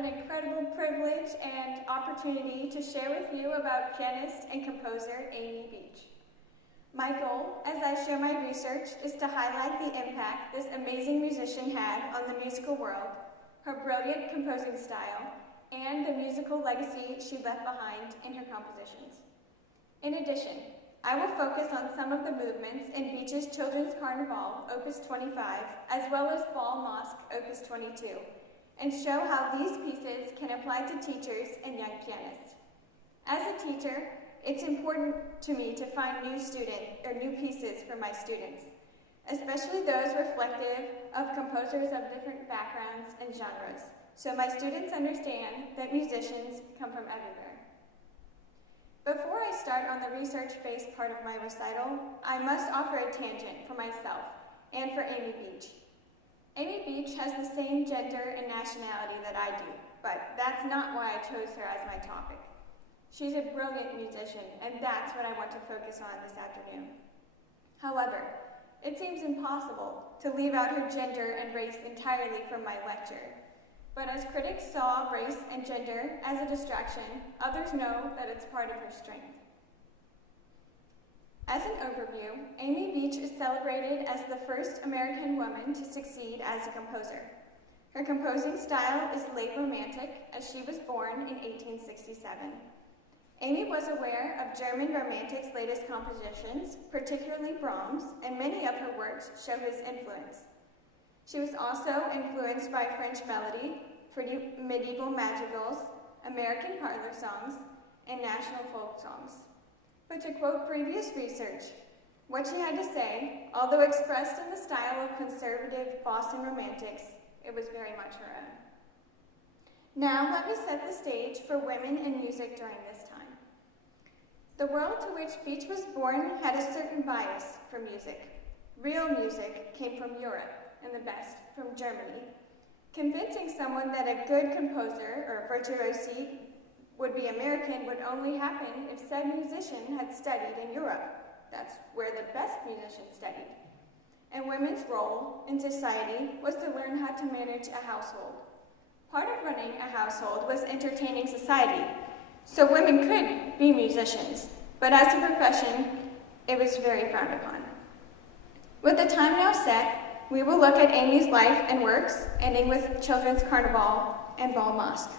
an incredible privilege and opportunity to share with you about pianist and composer Amy Beach. My goal, as I share my research, is to highlight the impact this amazing musician had on the musical world, her brilliant composing style, and the musical legacy she left behind in her compositions. In addition, I will focus on some of the movements in Beach's Children's Carnival, Opus 25, as well as Bal Masque, Opus 22, and show how these pieces can apply to teachers and young pianists. As a teacher, it's important to me to find new pieces for my students, especially those reflective of composers of different backgrounds and genres, so my students understand that musicians come from everywhere. Before I start on the research-based part of my recital, I must offer a tangent for myself and for Amy Beach. Amy Beach has the same gender and nationality that I do, but that's not why I chose her as my topic. She's a brilliant musician, and that's what I want to focus on this afternoon. However, it seems impossible to leave out her gender and race entirely from my lecture. But as critics saw race and gender as a distraction, others know that it's part of her strength. As an overview, Amy Beach is celebrated as the first American woman to succeed as a composer. Her composing style is late romantic, as she was born in 1867. Amy was aware of German Romantic's latest compositions, particularly Brahms, and many of her works show his influence. She was also influenced by French melody, medieval madrigals, American parlor songs, and national folk songs. But to quote previous research, what she had to say, although expressed in the style of conservative Boston Romantics, it was very much her own. Now let me set the stage for women in music during this time. The world to which Beach was born had a certain bias for music. Real music came from Europe, and the best from Germany. Convincing someone that a good composer or virtuosi would be American would only happen if said musician had studied in Europe. That's where the best musicians studied. And women's role in society was to learn how to manage a household. Part of running a household was entertaining society, so women could be musicians, but as a profession, it was very frowned upon. With the time now set, we will look at Amy's life and works, ending with Children's Carnival and Bal Masque.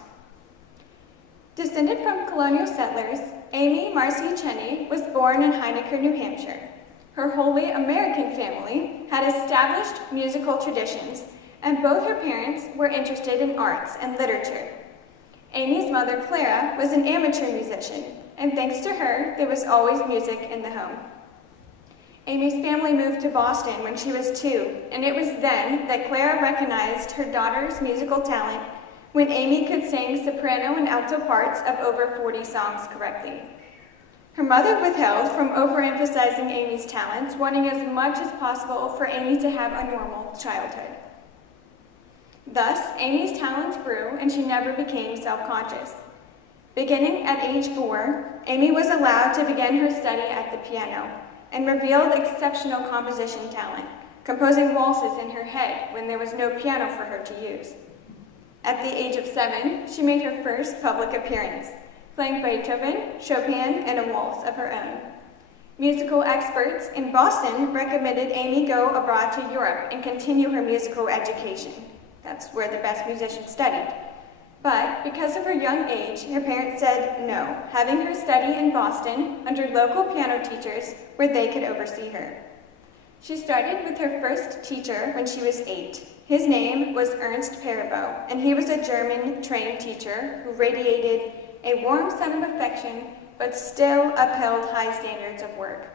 Descended from colonial settlers, Amy Masque Op was born in Heinecker, New Hampshire. Her wholly American family had established musical traditions, and both her parents were interested in arts and literature. Amy's mother, Clara, was an amateur musician, and thanks to her, there was always music in the home. Amy's family moved to Boston when she was 2, and it was then that Clara recognized her daughter's musical talent when Amy could sing soprano and alto parts of over 40 songs correctly. Her mother withheld from overemphasizing Amy's talents, wanting as much as possible for Amy to have a normal childhood. Thus, Amy's talents grew, and she never became self-conscious. Beginning at age 4, Amy was allowed to begin her study at the piano, and revealed exceptional composition talent, composing waltzes in her head when there was no piano for her to use. At the age of 7, she made her first public appearance, playing Beethoven, Chopin, and a waltz of her own. Musical experts in Boston recommended Amy go abroad to Europe and continue her musical education. That's where the best musicians studied. But because of her young age, her parents said no, having her study in Boston under local piano teachers where they could oversee her. She started with her first teacher when she was 8. His name was Ernst Perabo, and he was a German-trained teacher who radiated a warm sense of affection, but still upheld high standards of work.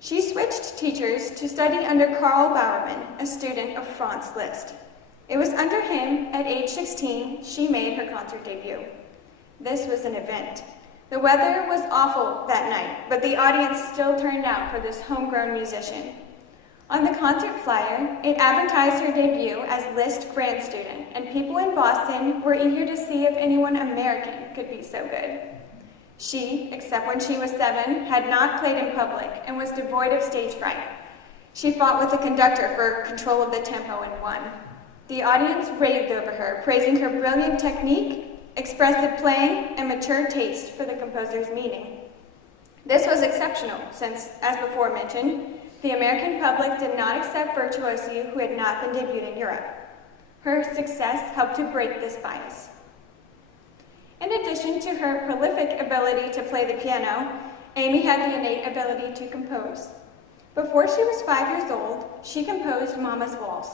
She switched teachers to study under Karl Bowerman, a student of Franz Liszt. It was under him, at age 16, she made her concert debut. This was an event. The weather was awful that night, but the audience still turned out for this homegrown musician. On the concert flyer, it advertised her debut as Liszt Grad Student, and people in Boston were eager to see if anyone American could be so good. She, except when she was 7, had not played in public and was devoid of stage fright. She fought with the conductor for control of the tempo and won. The audience raved over her, praising her brilliant technique, expressive playing, and mature taste for the composer's meaning. This was exceptional since, as before mentioned, the American public did not accept virtuosi who had not been debuted in Europe. Her success helped to break this bias. In addition to her prolific ability to play the piano, Amy had the innate ability to compose. Before she was 5 years old, she composed Mama's Waltz.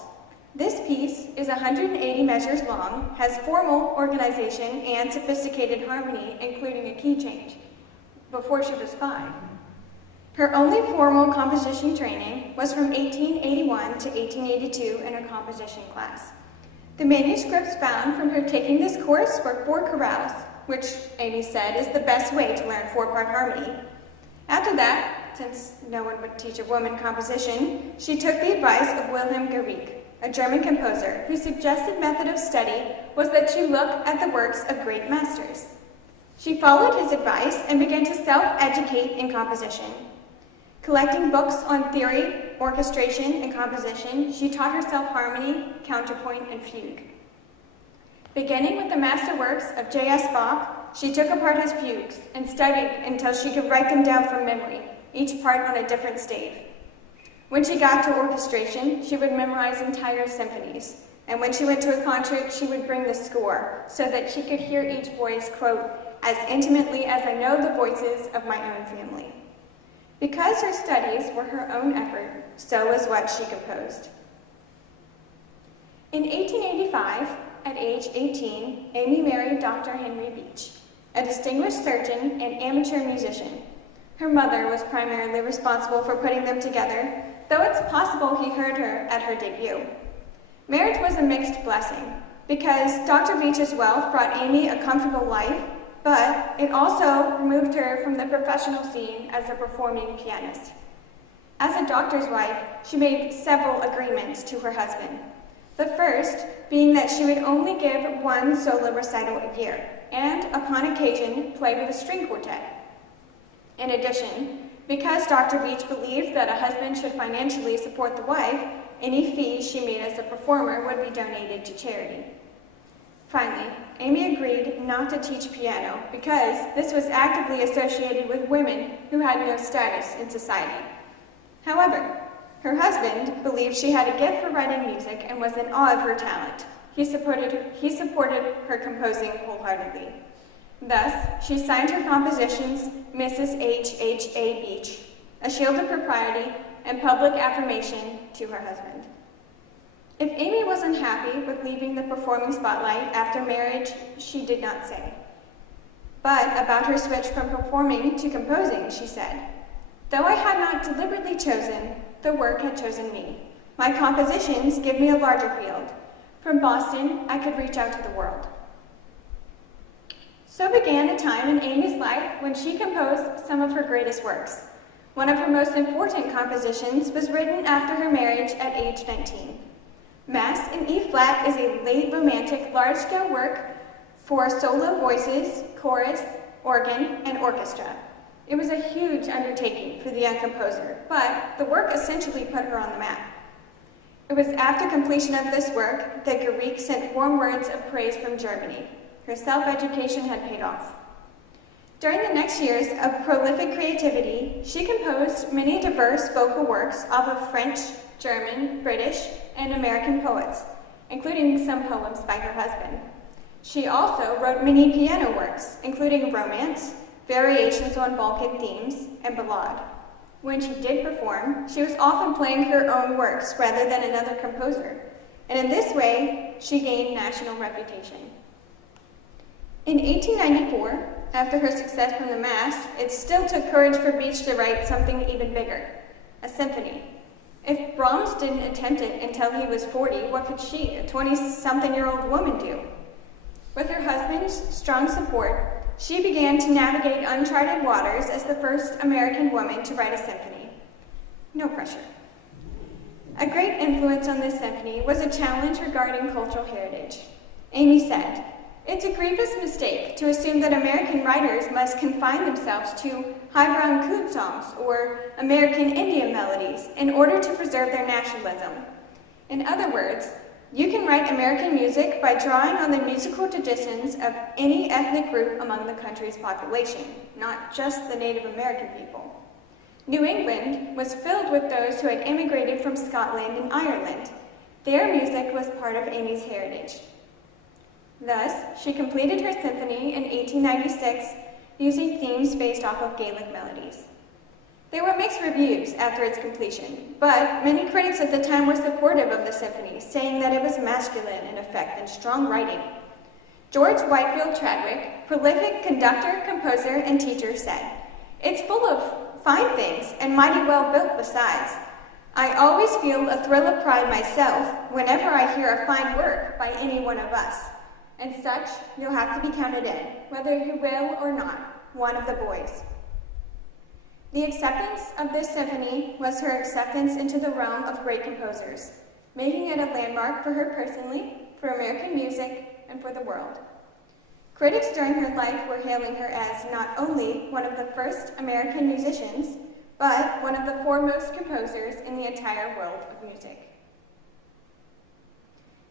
This piece is 180 measures long, has formal organization and sophisticated harmony, including a key change, before she was 5. Her only formal composition training was from 1881 to 1882 in her composition class. The manuscripts found from her taking this course were 4 chorales, which Amy said is the best way to learn 4-part harmony. After that, since no one would teach a woman composition, she took the advice of Wilhelm Garrick, a German composer, whose suggested method of study was that she look at the works of great masters. She followed his advice and began to self-educate in composition. Collecting books on theory, orchestration, and composition, she taught herself harmony, counterpoint, and fugue. Beginning with the masterworks of J.S. Bach, she took apart his fugues and studied until she could write them down from memory, each part on a different stave. When she got to orchestration, she would memorize entire symphonies, and when she went to a concert, she would bring the score so that she could hear each voice, quote, as intimately as I know the voices of my own family. Because her studies were her own effort, so was what she composed. In 1885, at age 18, Amy married Dr. Henry Beach, a distinguished surgeon and amateur musician. Her mother was primarily responsible for putting them together, though it's possible he heard her at her debut. Marriage was a mixed blessing, because Dr. Beach's wealth brought Amy a comfortable life, but it also removed her from the professional scene as a performing pianist. As a doctor's wife, she made several agreements to her husband. The first being that she would only give 1 solo recital a year, and upon occasion, play with a string quartet. In addition, because Dr. Beach believed that a husband should financially support the wife, any fees she made as a performer would be donated to charity. Finally, Amy agreed not to teach piano because this was actively associated with women who had no status in society. However, her husband believed she had a gift for writing music and was in awe of her talent. He supported her composing wholeheartedly. Thus, she signed her compositions Mrs. H.H.A. Beach, a shield of propriety and public affirmation to her husband. If Amy wasn't happy with leaving the performing spotlight after marriage, she did not say. But about her switch from performing to composing, she said, "Though I had not deliberately chosen, the work had chosen me. My compositions give me a larger field. From Boston, I could reach out to the world." So began a time in Amy's life when she composed some of her greatest works. One of her most important compositions was written after her marriage at age 19. Mass in E-flat is a late romantic, large-scale work for solo voices, chorus, organ, and orchestra. It was a huge undertaking for the young composer, but the work essentially put her on the map. It was after completion of this work that Garrick sent warm words of praise from Germany. Her self-education had paid off. During the next years of prolific creativity, she composed many diverse vocal works off of French, German, British, and American poets, including some poems by her husband. She also wrote many piano works, including romance, variations on Balkan themes, and ballade. When she did perform, she was often playing her own works rather than another composer, and in this way, she gained national reputation. In 1894, after her success from the Mass, it still took courage for Beach to write something even bigger, a symphony. If Brahms didn't attempt it until he was 40, what could she, a 20-something-year-old woman, do? With her husband's strong support, she began to navigate uncharted waters as the first American woman to write a symphony. No pressure. A great influence on this symphony was a challenge regarding cultural heritage. Amy said, "It's a grievous mistake to assume that American writers must confine themselves to high-brown coon songs or American Indian melodies in order to preserve their nationalism. In other words, You can write American music by drawing on the musical traditions of any ethnic group among the country's population, not just the Native American people. New England was filled with those who had immigrated from Scotland and Ireland. Their music was part of Amy's heritage. Thus, she completed her symphony in 1896 using themes based off of Gaelic melodies. There were mixed reviews after its completion, but many critics at the time were supportive of the symphony, saying that it was masculine in effect and strong writing. George Whitefield Chadwick, prolific conductor, composer, and teacher, said, "It's full of fine things and mighty well built besides. I always feel a thrill of pride myself whenever I hear a fine work by any one of us. And such you'll have to be counted in, whether you will or not, one of the boys." The acceptance of this symphony was her acceptance into the realm of great composers, making it a landmark for her personally, for American music, and for the world. Critics during her life were hailing her as not only one of the first American musicians, but one of the foremost composers in the entire world of music.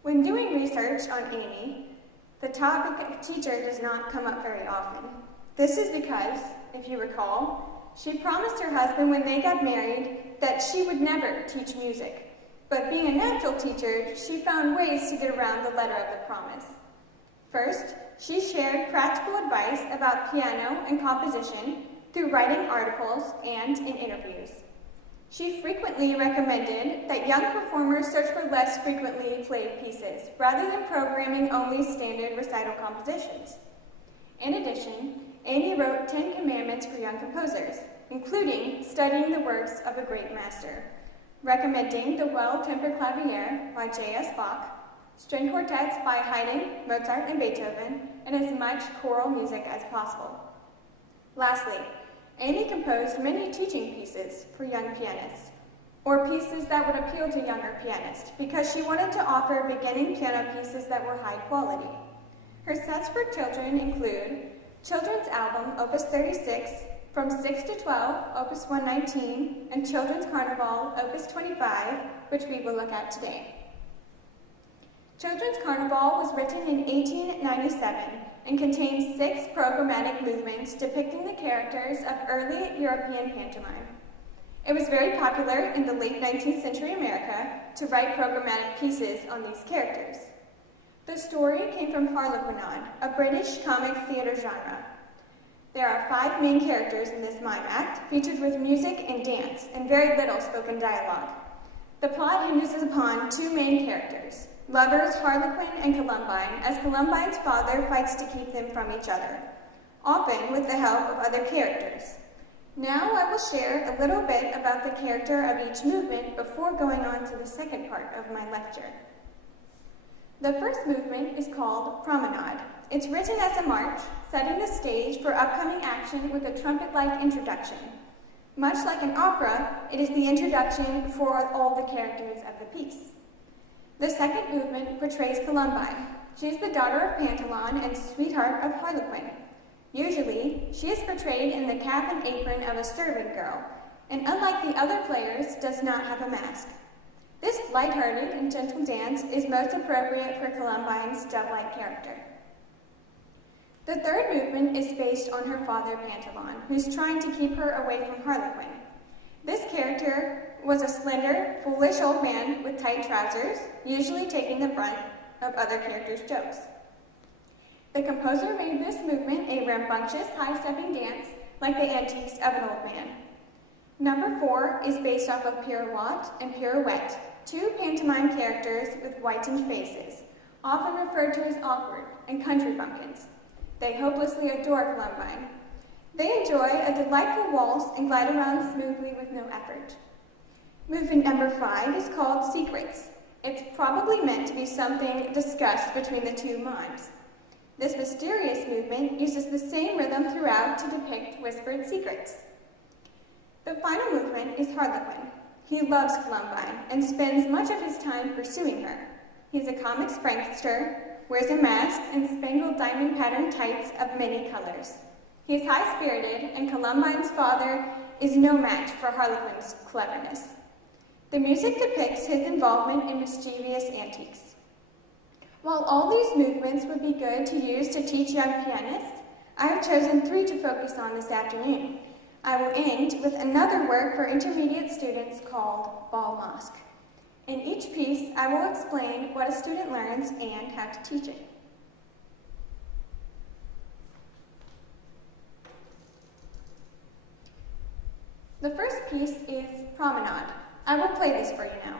When doing research on Amy, the topic of teacher does not come up very often. This is because, if you recall, she promised her husband when they got married that she would never teach music. But being a natural teacher, she found ways to get around the letter of the promise. First, she shared practical advice about piano and composition through writing articles and in interviews. She frequently recommended that young performers search for less frequently played pieces, rather than programming only standard recital compositions. In addition, Amy wrote 10 commandments for young composers, including studying the works of a great master, recommending the Well-Tempered Clavier by H.H.A, string quartets by Haydn, Mozart, and Beethoven, and as much choral music as possible. Lastly, Amy composed many teaching pieces for young pianists, or pieces that would appeal to younger pianists, because she wanted to offer beginning piano pieces that were high quality. Her sets for children include Children's Album, Opus 36, from 6 to 12, Opus 119, and Children's Carnival, Opus 25, which we will look at today. Children's Carnival was written in 1897 and contains 6 programmatic movements depicting the characters of early European pantomime. It was very popular in the late 19th century America to write programmatic pieces on these characters. The story came from Harlequin, a British comic theater genre. There are 5 main characters in this mime act, featured with music and dance, and very little spoken dialogue. The plot hinges upon 2 main characters, lovers Harlequin and Columbine, as Columbine's father fights to keep them from each other, often with the help of other characters. Now I will share a little bit about the character of each movement before going on to the second part of my lecture. The first movement is called Promenade. It's written as a march, setting the stage for upcoming action with a trumpet-like introduction. Much like an opera, it is the introduction for all the characters of the piece. The second movement portrays Columbine. She is the daughter of Pantalon and sweetheart of Harlequin. Usually, she is portrayed in the cap and apron of a servant girl, and unlike the other players, does not have a mask. This lighthearted and gentle dance is most appropriate for Columbine's dove-like character. The third movement is based on her father, Pantalon, who's trying to keep her away from Harlequin. This character was a slender, foolish old man with tight trousers, usually taking the brunt of other characters' jokes. The composer made this movement a rambunctious, high-stepping dance, like the antiques of an old man. Number 4 is based off of Pirouette and Pirouette, 2 pantomime characters with whitened faces, often referred to as awkward and country bumpkins. They hopelessly adore Columbine. They enjoy a delightful waltz and glide around smoothly with no effort. Movement number 5 is called Secrets. It's probably meant to be something discussed between the 2 mimes. This mysterious movement uses the same rhythm throughout to depict whispered secrets. The final movement is Harlequin. He loves Columbine and spends much of his time pursuing her. He's a comic prankster, wears a mask and spangled diamond patterned tights of many colors. He is high-spirited, and Columbine's father is no match for Harlequin's cleverness. The music depicts his involvement in mischievous antics. While all these movements would be good to use to teach young pianists, I have chosen 3 to focus on this afternoon. I will end with another work for intermediate students called Bal Masque. In each piece, I will explain what a student learns and how to teach it. The first piece is Promenade. I will play this for you now.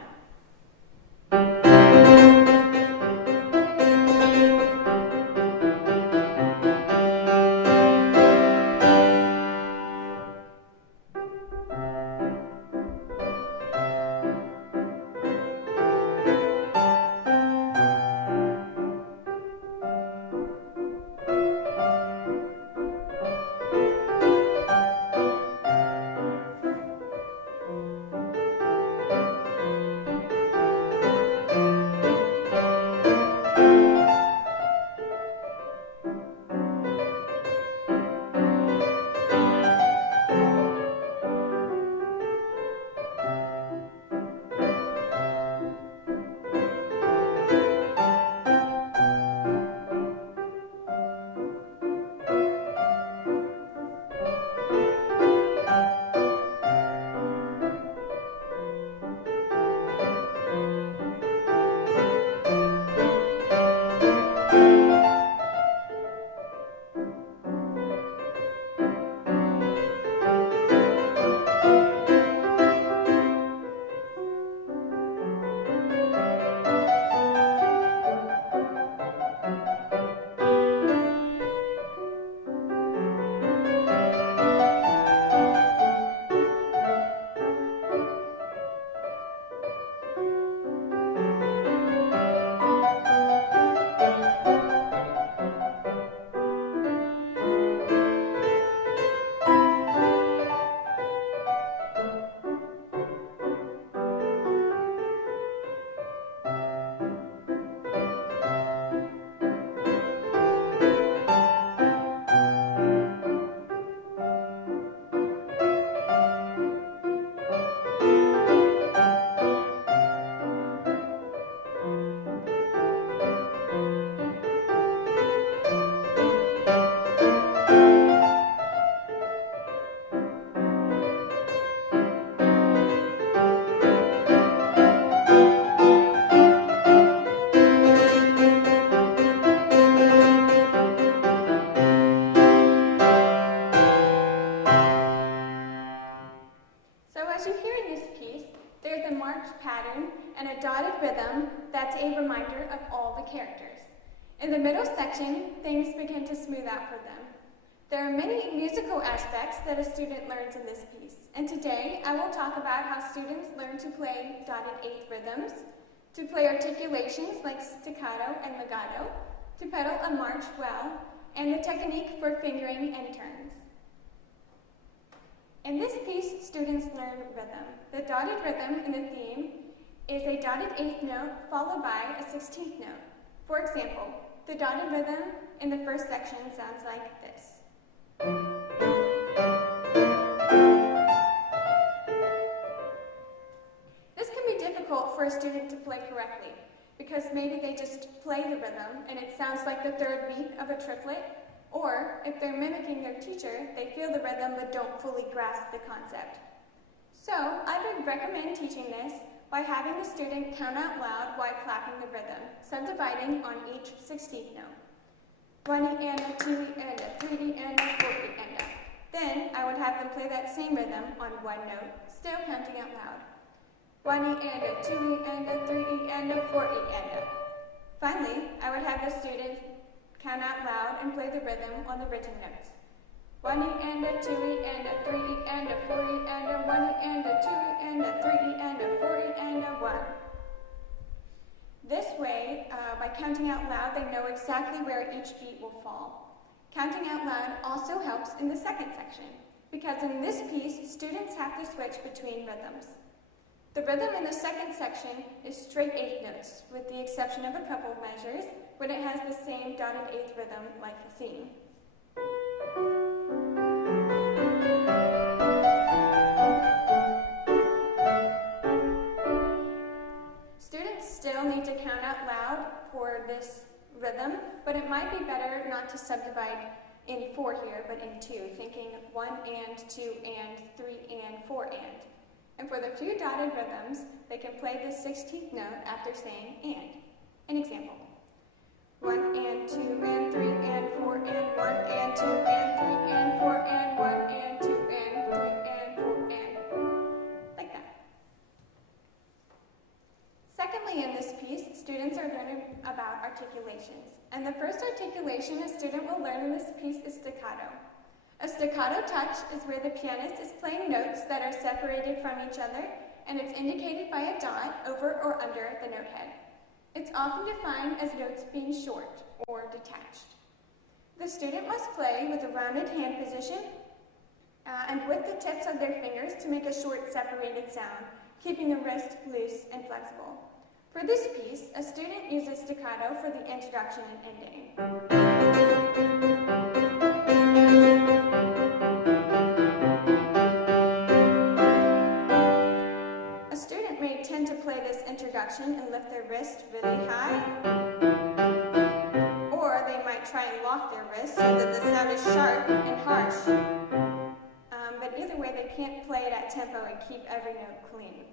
And a dotted rhythm that's a reminder of all the characters. In the middle section, things begin to smooth out for them. There are many musical aspects that a student learns in this piece, and today I will talk about how students learn to play dotted eighth rhythms, to play articulations like staccato and legato, to pedal a march well, and the technique for fingering and turns. In this piece, students learn rhythm. The dotted rhythm in the theme is a dotted eighth note followed by a 16th note. For example, the dotted rhythm in the first section sounds like this. This can be difficult for a student to play correctly because maybe they just play the rhythm and it sounds like the third beat of a triplet, or if they're mimicking their teacher, they feel the rhythm but don't fully grasp the concept. So I would recommend teaching this by having the student count out loud while clapping the rhythm, subdividing on each 16th note. 1E and a 2E and a 3E and a 4E and a. Then I would have them play that same rhythm on one note, still counting out loud. 1E and a 2E and a 3E and a 4E and a. Finally, I would have the student count out loud and play the rhythm on the written notes. 1E and a 2E and a 3E and a 4E and a 1E and a 2E and a 3E and a 4E and a 1. This way, by counting out loud, they know exactly where each beat will fall. Counting out loud also helps in the second section, because in this piece, students have to switch between rhythms. The rhythm in the second section is straight eighth notes, with the exception of a couple measures when it has the same dotted eighth rhythm like the theme. Students still need to count out loud for this rhythm, but it might be better not to subdivide in 4 here, but in 2, thinking 1 and, 2 and, 3 and, 4 and. And for the few dotted rhythms, they can play the 16th note after saying and. An example. 1 and 2 and 3 and 4 and 1 and 2 and 3 and 4 and 1 and 2 and 3 and 4 and like that. Secondly, in this piece, students are learning about articulations. And the first articulation a student will learn in this piece is staccato. A staccato touch is where the pianist is playing notes that are separated from each other, and it's indicated by a dot over or under the note head. It's often defined as notes being short or detached. The student must play with a rounded hand position and with the tips of their fingers to make a short separated sound, keeping the wrist loose and flexible. For this piece, a student uses staccato for the introduction and ending. A student may tend to play this introduction and lift their wrist really high, or they might try and lock their wrist so that the sound is sharp and harsh. But either way, they can't play it at tempo and keep every note clean.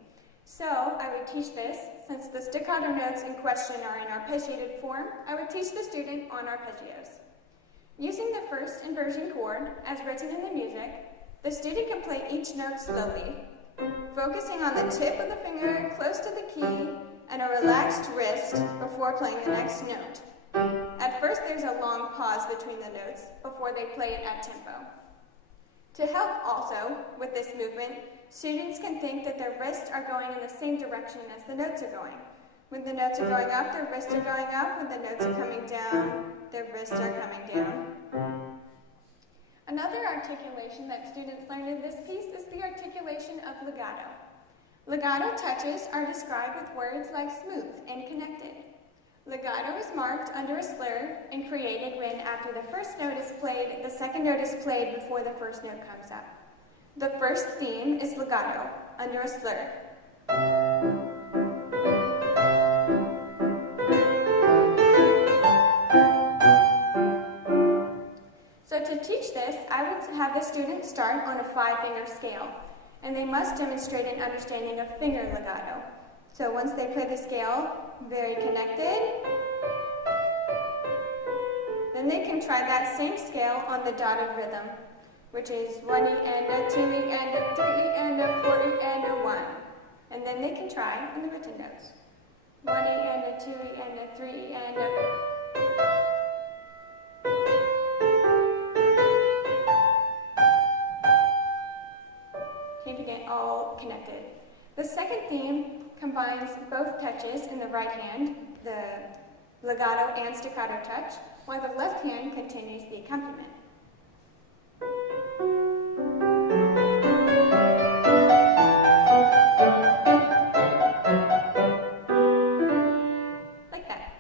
So I would teach this, since the staccato notes in question are in arpeggiated form, I would teach the student on arpeggios. Using the first inversion chord, as written in the music, the student can play each note slowly, focusing on the tip of the finger close to the key and a relaxed wrist before playing the next note. At first, there's a long pause between the notes before they play it at tempo. To help also with this movement, students can think that their wrists are going in the same direction as the notes are going. When the notes are going up, their wrists are going up. When the notes are coming down, their wrists are coming down. Another articulation that students learn in this piece is the articulation of legato. Legato touches are described with words like smooth and connected. Legato is marked under a slur and created when, after the first note is played, the second note is played before the first note comes up. The first theme is legato, under a slur. So to teach this, I would have the students start on a 5-finger scale, and they must demonstrate an understanding of finger legato. So once they play the scale, very connected, then they can try that same scale on the dotted rhythm, which is 1E and a 2E and a 3E and a 4E and a 1. And then they can try on the written notes. 1E and a 2E and a 3E and a... Keeping it all connected. The second theme combines both touches in the right hand, the legato and staccato touch, while the left hand continues the accompaniment. Like that.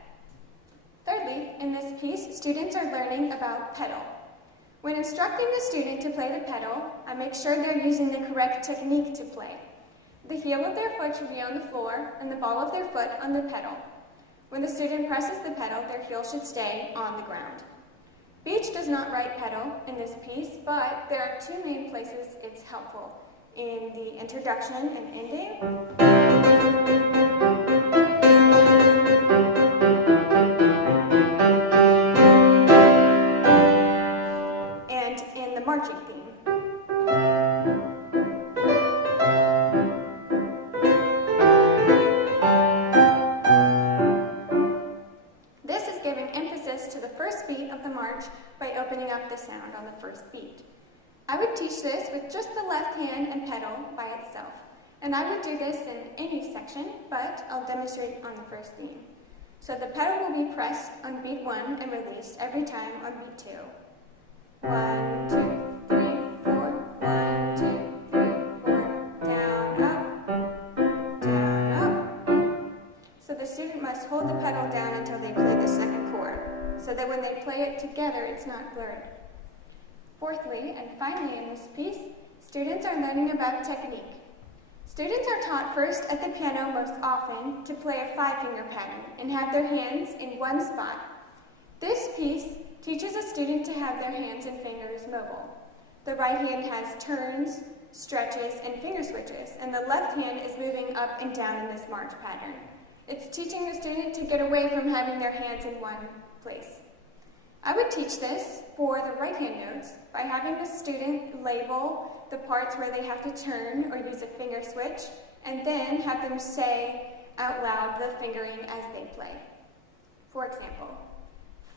Thirdly, in this piece, students are learning about pedal. When instructing the student to play the pedal, I make sure they're using the correct technique to play. The heel of their foot should be on the floor and the ball of their foot on the pedal. When the student presses the pedal, their heel should stay on the ground. Beach does not write pedal in this piece, but there are 2 main places it's helpful: in the introduction and ending, and in the marching theme. To the first beat of the march by opening up the sound on the first beat. I would teach this with just the left hand and pedal by itself, and I would do this in any section, but I'll demonstrate on the first theme. So the pedal will be pressed on beat 1 and released every time on beat 2. 1, 2, 3, 4, 1, 2, 3, 4, down, up. So the student must hold the pedal down until they play the second chord, so that when they play it together, it's not blurred. Fourthly, and finally in this piece, students are learning about technique. Students are taught first at the piano most often to play a five-finger pattern and have their hands in one spot. This piece teaches a student to have their hands and fingers mobile. The right hand has turns, stretches, and finger switches, and the left hand is moving up and down in this march pattern. It's teaching the student to get away from having their hands in one place. I would teach this for the right hand notes by having the student label the parts where they have to turn or use a finger switch, and then have them say out loud the fingering as they play. For example,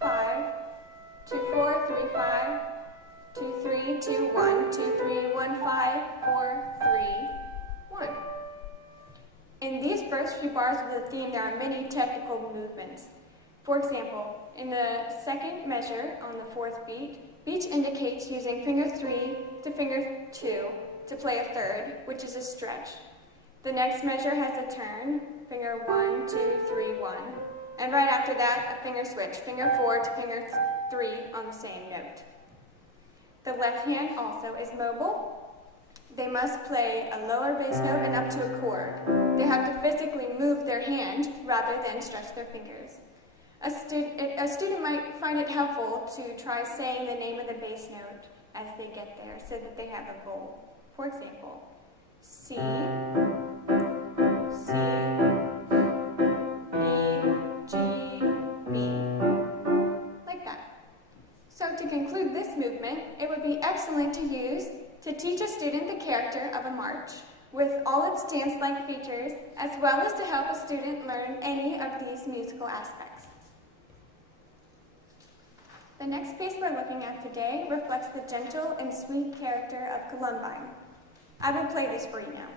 5, 2, 4, 3, 5, 2, 3, 2, 1, 2, 3, 1, 5, 4, 3, 1. In these first few bars of the theme, there are many technical movements. For example, in the second measure on the fourth beat, beach indicates using finger 3 to finger 2 to play a third, which is a stretch. The next measure has a turn, finger 1, 2, 3, 1. And right after that, a finger switch, finger 4 to finger 3 on the same note. The left hand also is mobile. They must play a lower bass note and up to a chord. They have to physically move their hand rather than stretch their fingers. A student might find it helpful to try saying the name of the bass note as they get there so that they have a goal. For example, C, C, B, G, B, like that. So to conclude this movement, it would be excellent to use to teach a student the character of a march with all its dance-like features, as well as to help a student learn any of these musical aspects. The next piece we're looking at today reflects the gentle and sweet character of Columbine. I will play this for you now.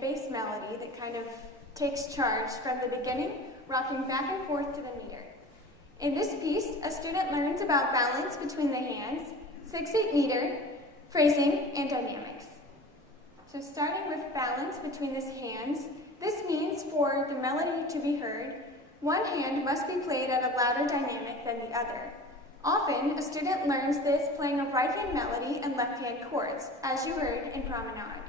Bass melody that kind of takes charge from the beginning, rocking back and forth to the meter. In this piece, a student learns about balance between the hands, 6/8 meter, phrasing, and dynamics. So starting with balance between his hands, this means for the melody to be heard, one hand must be played at a louder dynamic than the other. Often, a student learns this playing a right-hand melody and left-hand chords, as you heard in Promenade.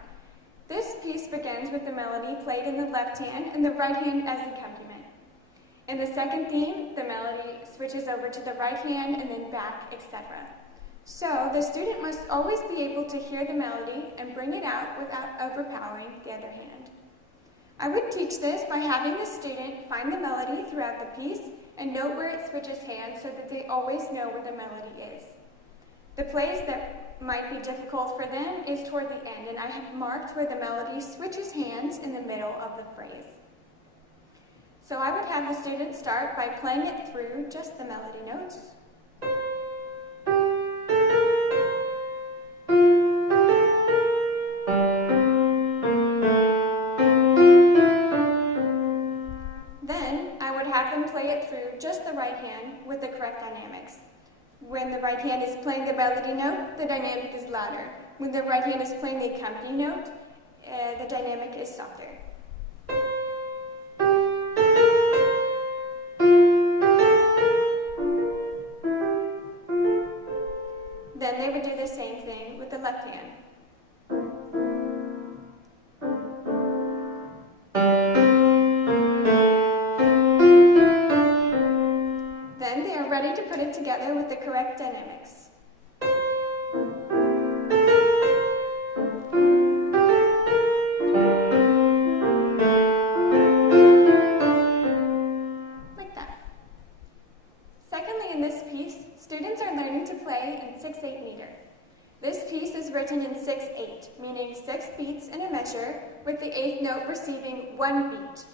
This piece begins with the melody played in the left hand and the right hand as accompaniment. In the second theme, the melody switches over to the right hand and then back, etc. So the student must always be able to hear the melody and bring it out without overpowering the other hand. I would teach this by having the student find the melody throughout the piece and note where it switches hands so that they always know where the melody is. The place that might be difficult for them is toward the end, and I have marked where the melody switches hands in the middle of the phrase. So I would have the students start by playing it through just the melody notes. Then I would have them play it through just the right hand with the correct dynamics. When the right hand is playing the melody note, the dynamic is louder. When the right hand is playing the accompanying note, the dynamic is softer. Then they would do the same thing with the left hand. Then they are ready to put it together with the correct dynamics. Like that. Secondly, in this piece, students are learning to play in 6/8 meter. This piece is written in 6/8, meaning 6 beats in a measure, with the 8th note receiving 1 beat.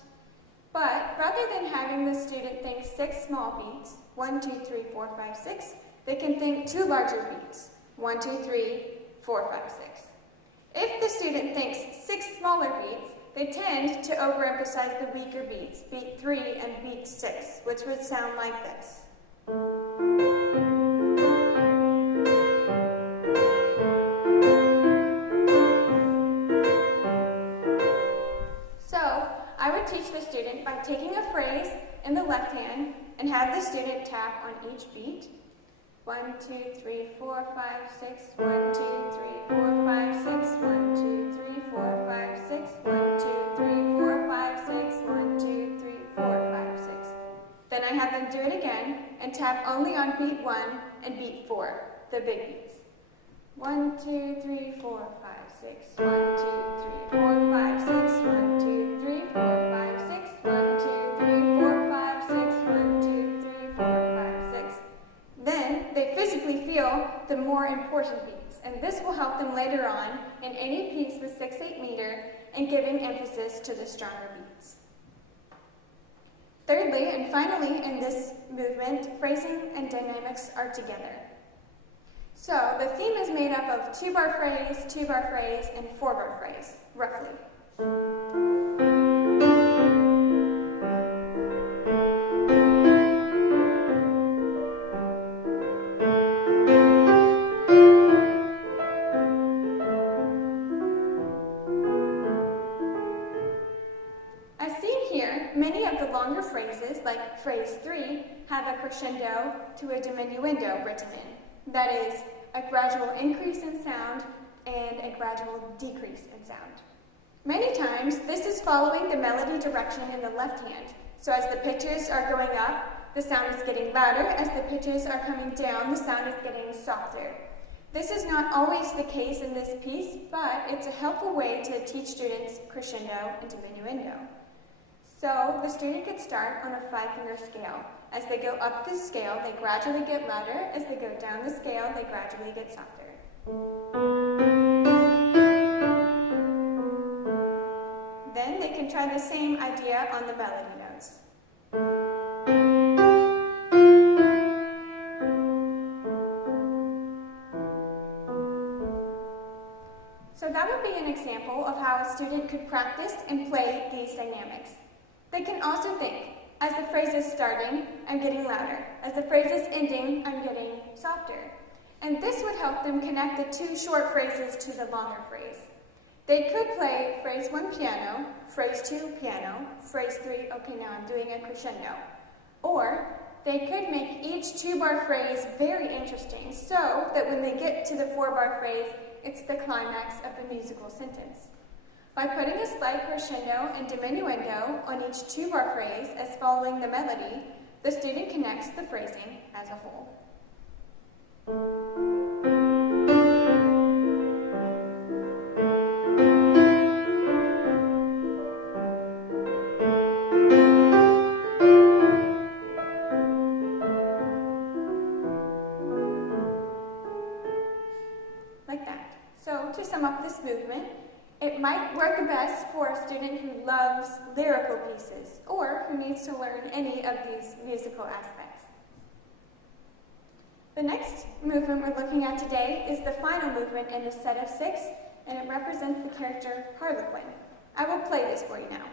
But rather than having the student think 6 small beats, 1, 2, 3, 4, 5, 6, they can think 2 larger beats, 1, 2, 3, 4, 5, 6. If the student thinks 6 smaller beats, they tend to overemphasize the weaker beats, beat 3 and beat 6, which would sound like this. I would teach the student by taking a phrase in the left hand and have the student tap on each beat. 1, 2, 3, 4, 5, 6, 1, 2, 3, 4, 5, 6, 1, 2, 3, 4, 5, 6, 1, 2, 3, 4, 5, 6, 1, 2, 3, 4, 5, 6. Then I have them do it again and tap only on beat 1 and beat 4, the big beats. 1, 2, 3, 4, 5, 6, 1, 2, 3, 4, 5, 6, 1, 2, 3, 4, 5, 6, 1, 2, 3, 4, 5, 6, 1, 2, 3, 4, 5, 6. Then they physically feel the more important beats, and this will help them later on in any piece with 6/8 meter and giving emphasis to the stronger beats. Thirdly, and finally in this movement, phrasing and dynamics are together. So the theme is made up of 2-bar phrase, 2-bar phrase, and 4-bar phrase, roughly. As seen here, many of the longer phrases, like phrase 3, have a crescendo to a diminuendo written in. That is, a gradual increase in sound and a gradual decrease in sound. Many times, this is following the melody direction in the left hand. So as the pitches are going up, the sound is getting louder. As the pitches are coming down, the sound is getting softer. This is not always the case in this piece, but it's a helpful way to teach students crescendo and diminuendo. So the student could start on a 5-finger scale. As they go up the scale, they gradually get louder. As they go down the scale, they gradually get softer. Then they can try the same idea on the melody notes. So that would be an example of how a student could practice and play these dynamics. They can also think, as the phrase is starting, I'm getting louder. As the phrase is ending, I'm getting softer. And this would help them connect the 2 short phrases to the longer phrase. They could play phrase 1 piano, phrase 2 piano, phrase 3, okay, now I'm doing a crescendo. Or they could make each 2-bar phrase very interesting so that when they get to the 4-bar phrase, it's the climax of the musical sentence. By putting a slight crescendo and diminuendo on each 2-bar phrase as following the melody, the student connects the phrasing as a whole. Like that. So to sum up this movement, It might work best for a student who loves lyrical pieces or who needs to learn any of these musical aspects. The next movement we're looking at today is the final movement in a set of 6, and it represents the character Harlequin. I will play this for you now.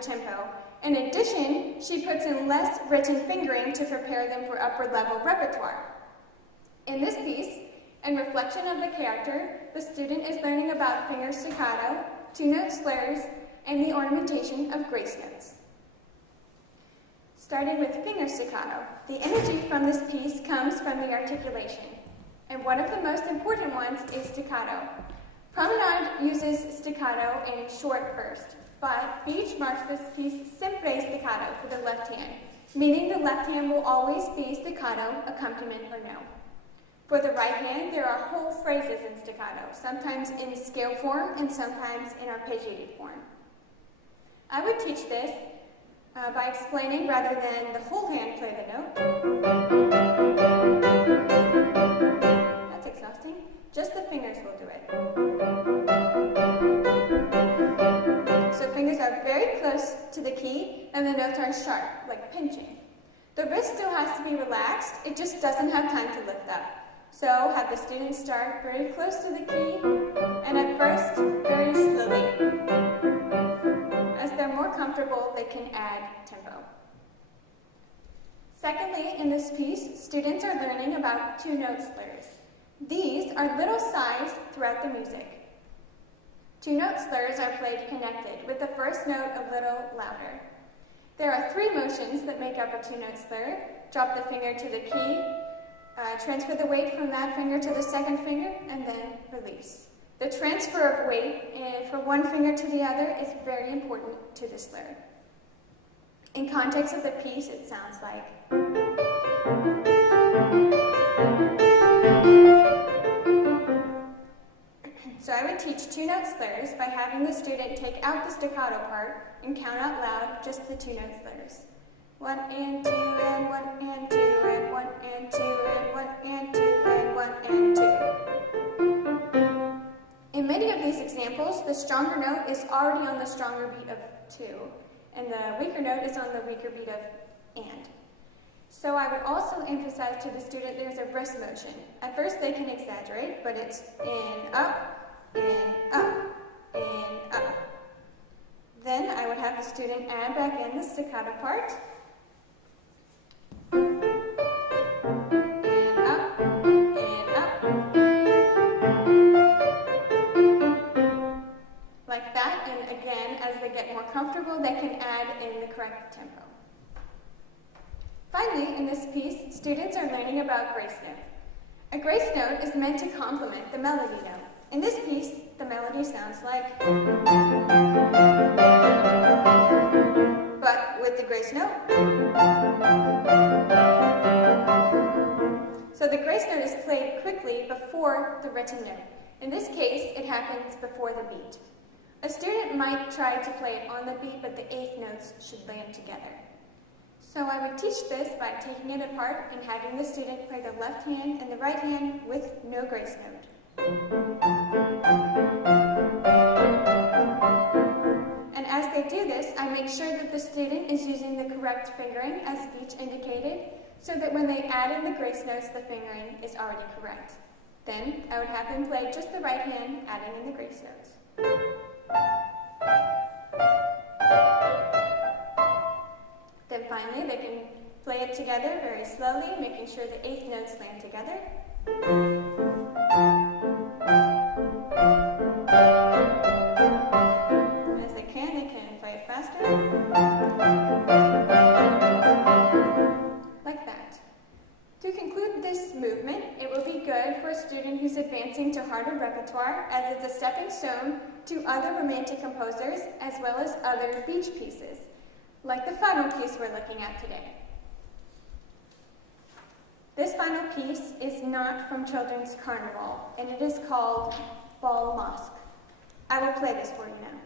Tempo. In addition, she puts in less written fingering to prepare them for upper level repertoire. In this piece, in reflection of the character, the student is learning about finger staccato, 2-note slurs, and the ornamentation of grace notes. Starting with finger staccato, the energy from this piece comes from the articulation, and one of the most important ones is staccato. Promenade uses staccato in short burst, but Beach marks this piece sempre staccato for the left hand, meaning the left hand will always be staccato, accompaniment, or no. For the right hand, there are whole phrases in staccato, sometimes in scale form and sometimes in arpeggiated form. I would teach this by explaining rather than the whole hand play the note. That's exhausting. Just the fingers will do it. So fingers are very close to the key and the notes are sharp, like pinching. The wrist still has to be relaxed, it just doesn't have time to lift up. So have the students start very close to the key and at first very slowly. As they're more comfortable, they can add tempo. Secondly, in this piece, students are learning about 2-note slurs. These are little sighs throughout the music. 2-note slurs are played connected, with the first note a little louder. There are 3 motions that make up a 2-note slur. Drop the finger to the key, transfer the weight from that finger to the second finger, and then release. The transfer of weight from one finger to the other is very important to the slur. In context of the piece, it sounds like. So I would teach 2-note slurs by having the student take out the staccato part and count out loud just the 2-note slurs. 1 and 2 and 1 and 2 and 1 and 2 and 1 and 2 and 1 and 2. In many of these examples, the stronger note is already on the stronger beat of 2, and the weaker note is on the weaker beat of and. So I would also emphasize to the student there's a wrist motion. At first they can exaggerate, but it's in, up, in, up, in, up. Then I would have the student add back in the staccato part. In, up, in, up. Like that, and again, as they get more comfortable, they can add in the correct tempo. Finally, in this piece, students are learning about grace note. A grace note is meant to complement the melody note. In this piece, the melody sounds like, but with the grace note. So the grace grace note is played quickly before the written note. In this case, it happens before the beat. A student might try to play it on the beat, but the eighth notes should land together. So I would teach this by taking it apart and having the student play the left hand and the right hand with no grace note. And as they do this, I make sure that the student is using the correct fingering as each indicated, so that when they add in the grace notes, the fingering is already correct. Then I would have them play just the right hand, adding in the grace notes. Then finally, they can play it together very slowly, making sure the eighth notes land together. As they can play it faster. Like that. To conclude this movement, it will be good for a student who's advancing to harder repertoire, as it's a stepping stone to other romantic composers as well as other beach pieces, like the final piece we're looking at today. This final piece is not from Children's Carnival, and it is called Bal Masque. I will play this for you now.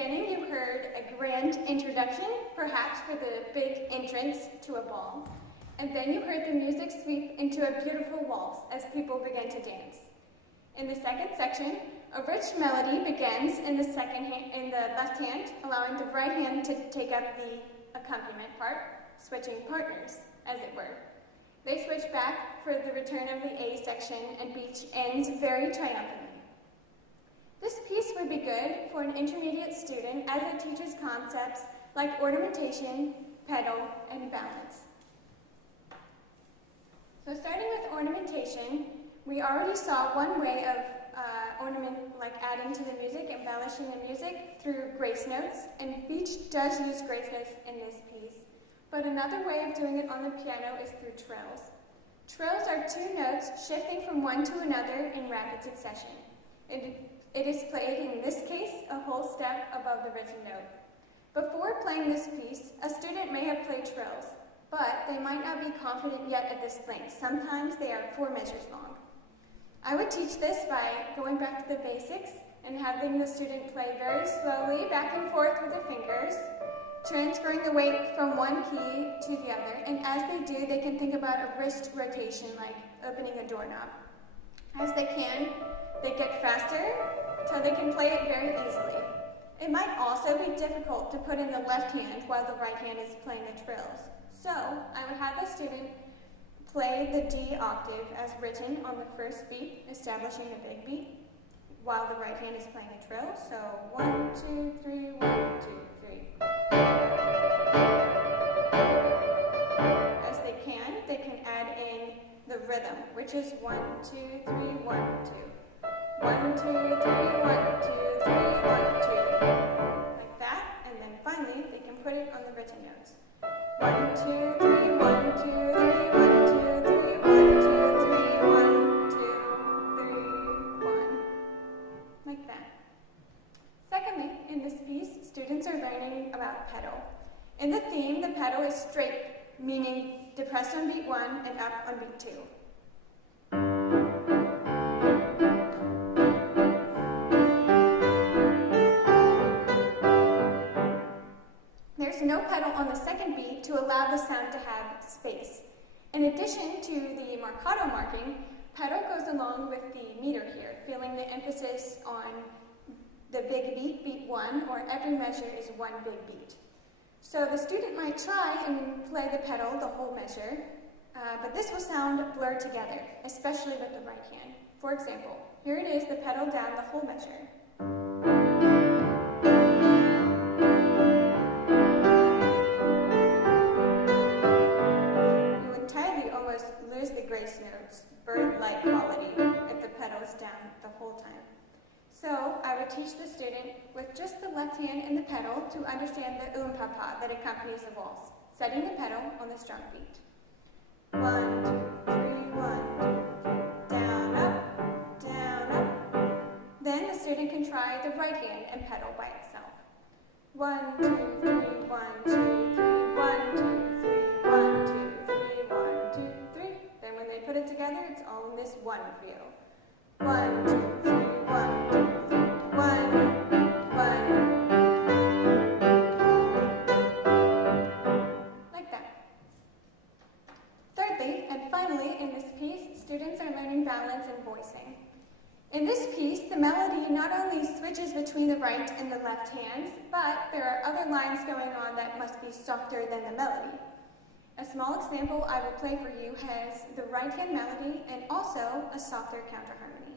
beginning, you heard a grand introduction, perhaps for the big entrance to a ball. And then you heard the music sweep into a beautiful waltz as people began to dance. In the second section, a rich melody begins in the left hand, allowing the right hand to take up the accompaniment part, switching partners, as it were. They switch back for the return of the A section, and Beach ends very triumphantly. This piece would be good for an intermediate student as it teaches concepts like ornamentation, pedal, and balance. So starting with ornamentation, we already saw one way of adding to the music, embellishing the music through grace notes, and Beach does use grace notes in this piece. But another way of doing it on the piano is through trills. Trills are two notes shifting from one to another in rapid succession. It is played, in this case, a whole step above the written note. Before playing this piece, a student may have played trills, but they might not be confident yet at this length. Sometimes they are 4 measures long. I would teach this by going back to the basics and having the student play very slowly back and forth with their fingers, transferring the weight from one key to the other, and as they do, they can think about a wrist rotation like opening a doorknob. As they get faster so they can play it very easily. It might also be difficult to put in the left hand while the right hand is playing the trills. So I would have the student play the D octave as written on the first beat, establishing a big beat, while the right hand is playing a trill. So 1, 2, 3, 1, 2, 3. As they can add in the rhythm, which is 1, 2, 3, 1, 2. 1, 2, 3, 1, 2, 3, 1, 2. Like that, and then finally they can put it on the written notes. 1, 2, 3, 1, 2, 3, 1, 2, 3, 1, 2, 3, 1, 2, 3, 1. Like that. Secondly, in this piece, students are learning about pedal. In the theme, the pedal is straight, meaning depressed on beat 1 and up on beat 2. There's no pedal on the second beat to allow the sound to have space. In addition to the marcato marking, pedal goes along with the meter here, feeling the emphasis on the big beat, beat 1, or every measure is one big beat. So the student might try and play the pedal the whole measure, but this will sound blurred together, especially with the right hand. For example, here it is, the pedal down the whole measure. You entirely almost lose the grace notes, bird-like quality, if the pedal is down the whole time. So I would teach the student with just the left hand and the pedal to understand the papa that accompanies the waltz, setting the pedal on the strong beat. 1, 2, 3, 1, 2, down, up, down, up. Then the student can try the right hand and pedal by itself. 1, 2, 3, 1, 2, 3, 1, 2, 3, 1, 2, 3, 1, 2, 3. Then when they put it together, it's all in this one feel. 1, 2, 3, 1, 2, 3, 1, 1. Like that. Thirdly, and finally, in this piece, students are learning balance and voicing. In this piece, the melody not only switches between the right and the left hands, but there are other lines going on that must be softer than the melody. A small example I will play for you has the right hand melody and also a softer counterharmony.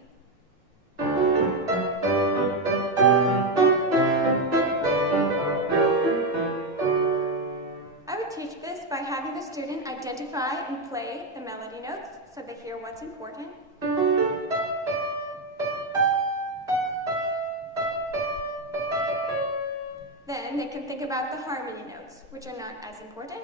I would teach this by having the student identify and play the melody notes so they hear what's important. Then they can think about the harmony notes, which are not as important.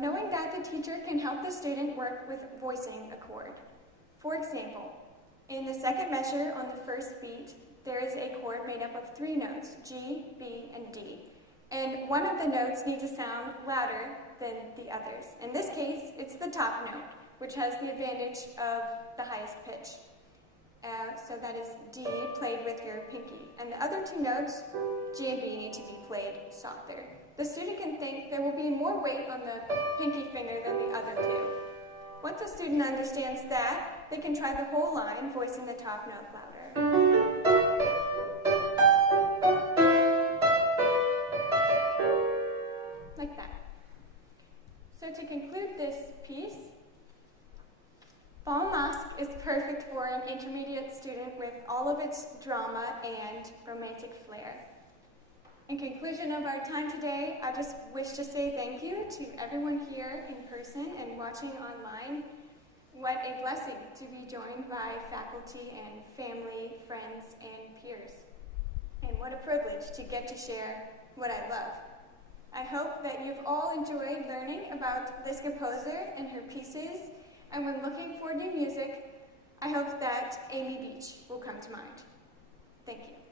Knowing that the teacher can help the student work with voicing a chord. For example, in the second measure on the first beat, there is a chord made up of 3 notes, G, B, and D. And one of the notes needs to sound louder than the others. In this case, it's the top note. which has the advantage of the highest pitch. So that is D, played with your pinky. And the other two notes, G and B, need to be played softer. The student can think there will be more weight on the pinky finger than the other two. Once a student understands that, they can try the whole line, voicing the top note louder. Like that. So to conclude this piece, Bal Masque is perfect for an intermediate student with all of its drama and romantic flair. In conclusion of our time today, I just wish to say thank you to everyone here in person and watching online. What a blessing to be joined by faculty and family, friends, and peers. And what a privilege to get to share what I love. I hope that you've all enjoyed learning about this composer and her pieces, and when looking for new music, I hope that Amy Beach will come to mind. Thank you.